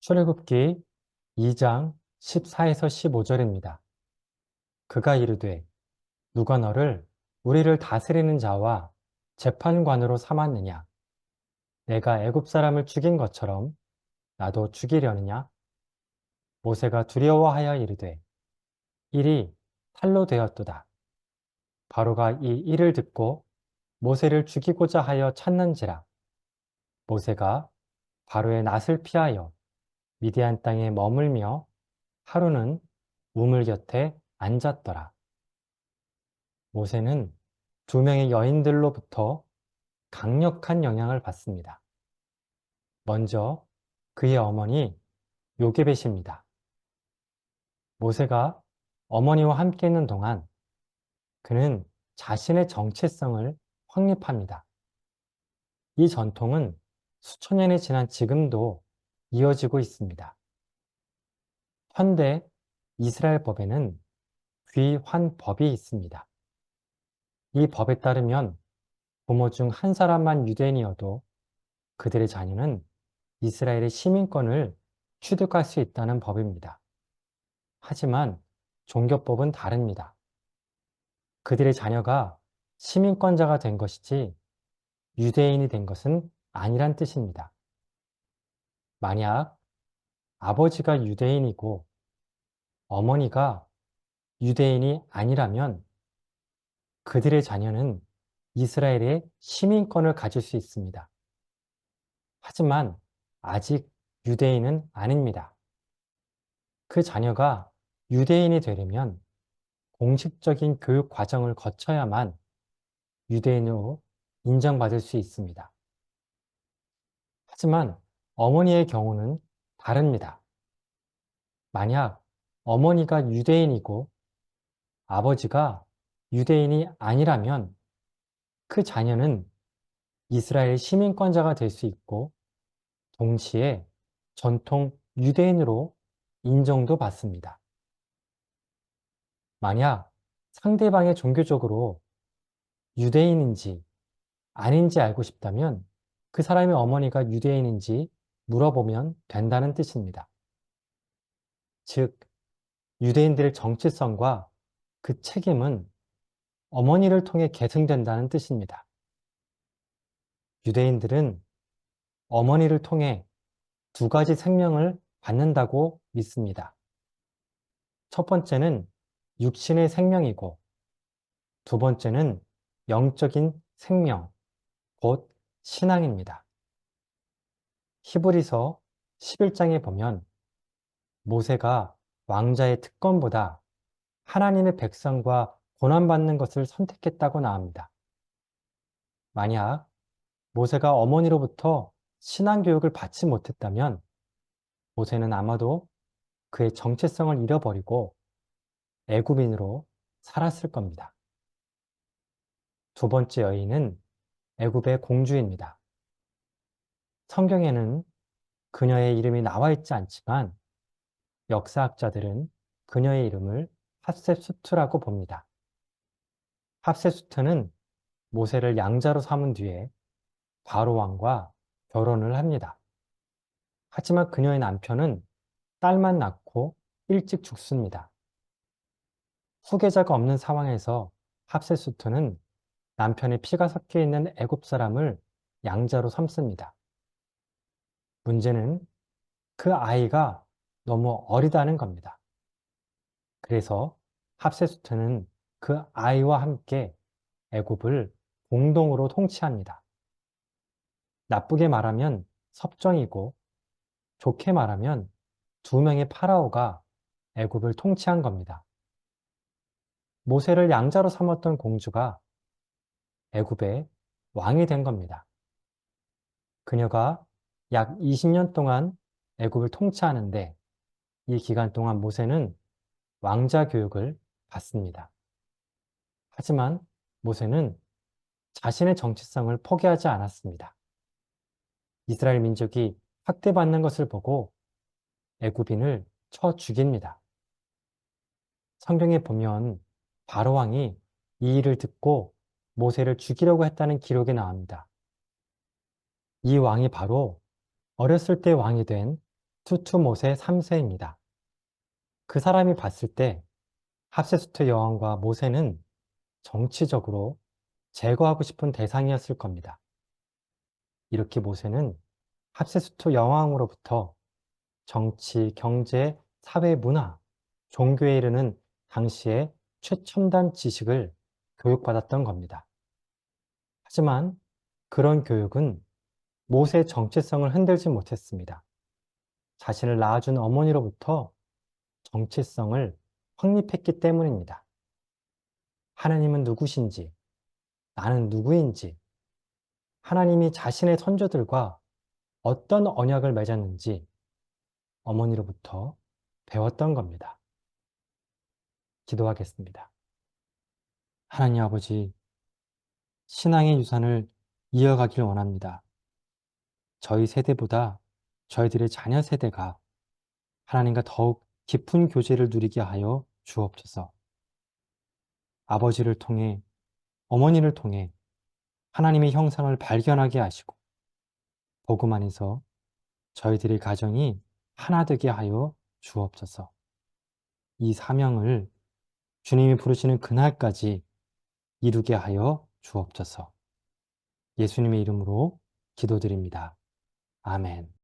출애굽기 2장 14에서 15절입니다. 그가 이르되 누가 너를 우리를 다스리는 자와 재판관으로 삼았느냐? 내가 애굽 사람을 죽인 것처럼 나도 죽이려느냐? 모세가 두려워하여 이르되 일이 탈로 되었도다. 바로가 이 일을 듣고 모세를 죽이고자 하여 찾는지라. 모세가 바로의 낯을 피하여 미디안 땅에 머물며 하루는 우물 곁에 앉았더라. 모세는 두 명의 여인들로부터 강력한 영향을 받습니다. 먼저 그의 어머니 요게벳입니다. 모세가 어머니와 함께 있는 동안 그는 자신의 정체성을 확립합니다. 이 전통은 수천 년이 지난 지금도 이어지고 있습니다. 현대 이스라엘 법에는 귀환법이 있습니다. 이 법에 따르면 부모 중 한 사람만 유대인이어도 그들의 자녀는 이스라엘의 시민권을 취득할 수 있다는 법입니다. 하지만 종교법은 다릅니다. 그들의 자녀가 시민권자가 된 것이지 유대인이 된 것은 아니란 뜻입니다. 만약 아버지가 유대인이고 어머니가 유대인이 아니라면 그들의 자녀는 이스라엘의 시민권을 가질 수 있습니다. 하지만 아직 유대인은 아닙니다. 그 자녀가 유대인이 되려면 공식적인 교육 과정을 거쳐야만 유대인으로 인정받을 수 있습니다. 하지만 어머니의 경우는 다릅니다. 만약 어머니가 유대인이고 아버지가 유대인이 아니라면 그 자녀는 이스라엘 시민권자가 될 수 있고 동시에 전통 유대인으로 인정도 받습니다. 만약 상대방의 종교적으로 유대인인지 아닌지 알고 싶다면 그 사람의 어머니가 유대인인지 물어보면 된다는 뜻입니다. 즉, 유대인들의 정체성과 그 책임은 어머니를 통해 계승된다는 뜻입니다. 유대인들은 어머니를 통해 두 가지 생명을 받는다고 믿습니다. 첫 번째는 육신의 생명이고 두 번째는 영적인 생명, 곧 신앙입니다. 히브리서 11장에 보면 모세가 왕자의 특권보다 하나님의 백성과 고난받는 것을 선택했다고 나옵니다. 만약 모세가 어머니로부터 신앙교육을 받지 못했다면 모세는 아마도 그의 정체성을 잃어버리고 애굽인으로 살았을 겁니다. 두 번째 여인은 애굽의 공주입니다. 성경에는 그녀의 이름이 나와 있지 않지만 역사학자들은 그녀의 이름을 hatshepsut라고 봅니다. hatshepsut는 모세를 양자로 삼은 뒤에 바로 왕과 결혼을 합니다. 하지만 그녀의 남편은 딸만 낳고 일찍 죽습니다. 후계자가 없는 상황에서 합세수트는 남편의 피가 섞여 있는 애굽 사람을 양자로 삼습니다. 문제는 그 아이가 너무 어리다는 겁니다. 그래서 합세수트는 그 아이와 함께 애굽을 공동으로 통치합니다. 나쁘게 말하면 섭정이고 좋게 말하면 두 명의 파라오가 애굽을 통치한 겁니다. 모세를 양자로 삼았던 공주가 애굽의 왕이 된 겁니다. 그녀가 약 20년 동안 애굽을 통치하는데 이 기간 동안 모세는 왕자 교육을 받습니다. 하지만 모세는 자신의 정체성을 포기하지 않았습니다. 이스라엘 민족이 학대받는 것을 보고 애굽인을 쳐 죽입니다. 성경에 보면 바로 왕이 이 일을 듣고 모세를 죽이려고 했다는 기록이 나옵니다. 이 왕이 바로 어렸을 때 왕이 된 투투모세 3세입니다. 그 사람이 봤을 때 합세수토 여왕과 모세는 정치적으로 제거하고 싶은 대상이었을 겁니다. 이렇게 모세는 합세수토 여왕으로부터 정치, 경제, 사회, 문화, 종교에 이르는 당시의 최첨단 지식을 교육받았던 겁니다. 하지만 그런 교육은 모세의 정체성을 흔들지 못했습니다. 자신을 낳아준 어머니로부터 정체성을 확립했기 때문입니다. 하나님은 누구신지, 나는 누구인지, 하나님이 자신의 선조들과 어떤 언약을 맺었는지 어머니로부터 배웠던 겁니다. 기도하겠습니다. 하나님 아버지, 신앙의 유산을 이어가길 원합니다. 저희 세대보다 저희들의 자녀 세대가 하나님과 더욱 깊은 교제를 누리게 하여 주옵소서. 아버지를 통해, 어머니를 통해 하나님의 형상을 발견하게 하시고 복음 안에서 저희들의 가정이 하나 되게 하여 주옵소서. 이 사명을 주님이 부르시는 그날까지 이루게 하여 주옵소서. 예수님의 이름으로 기도드립니다. 아멘.